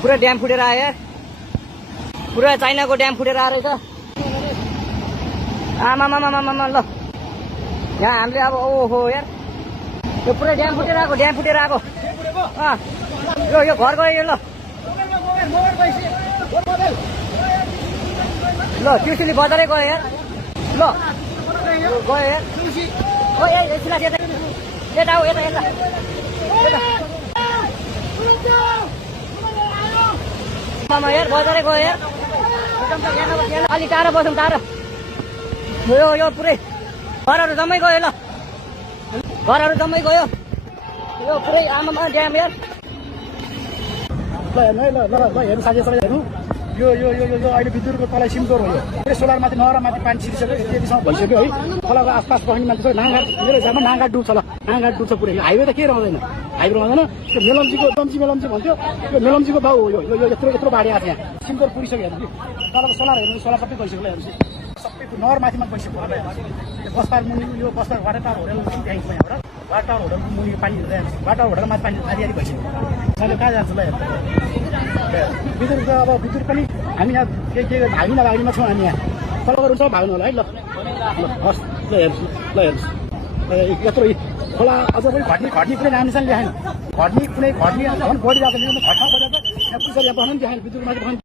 पुरा ड्याम फुटेर आयो यार, पुरा चाइनाको ड्याम फुटेर आएर रहेछ। आमामामामामा ल यहाँ हामीले अब ओहो यार यो पुरै ड्याम फुटेर आएको यो घर गयो यो। ल ट्युसुली बजारै गयो यार। ल गयो यार ओ यता हो यता मामा यार बजारै गयो यार। अलि टाढो बसौँ टाढो। यो पुरै घरहरू जम्मै गयो। ल घरहरू जम्मै गयो यो पुरै आमामा ड्याम यार। ल हेर्नु है ल हेर्नु साथी सबै हेर्नु यो अहिले विद्युतको तलै सिमकोर हो। यो सोलरमाथि नहरमाथि पानी छिरिसक्यो यतिसम्म भइसक्यो है। खोलाको आसपास बस्ने मान्छे सबै नाङ्गाट मेरो हिसाबमा नाङ्गाट डुब्छ। ल नाङ्गाट डुब्छ पुरै। हाइवे त के रहँदैन, हाइवे रहँदैन। त्यो मेलम्ची भन्थ्यो यो मेलम्चीको बाउ हो। यो यत्रो बाढी आएको यहाँ सिमकोर पुगिसक्यो। हेर्नु तलको सोलर हेर्नु, सोलर सबै गइसक्यो। हेर्नु सबै नहरमाथिमा गइसक्यो। बस्तार मुनि यो बस्तार वाटर टावर होटल त्यहीँ यहाँबाट वाटर टावर होटलको मुनि पानी वाटर होटल माथि पानी आधी भइसक्यो। मैले कहाँ जान्छु ल हेर्नु विद्युतको अब विद्युत पनि हामी यहाँ के भाग्ने नभाग्नेमा छौँ हामी यहाँ। तलको सब भाग्नु होला है। ल हस् ल हेर्छु यत्रो खोला अझ पनि घट्ने कुनै नाम निशान ल्याएन। घट्ने झन् बढिरहेको घटना बढिरहेको यहाँ पुलिसहरू यहाँ बस्नु नि देखाएन, विद्युत माथि बस्नु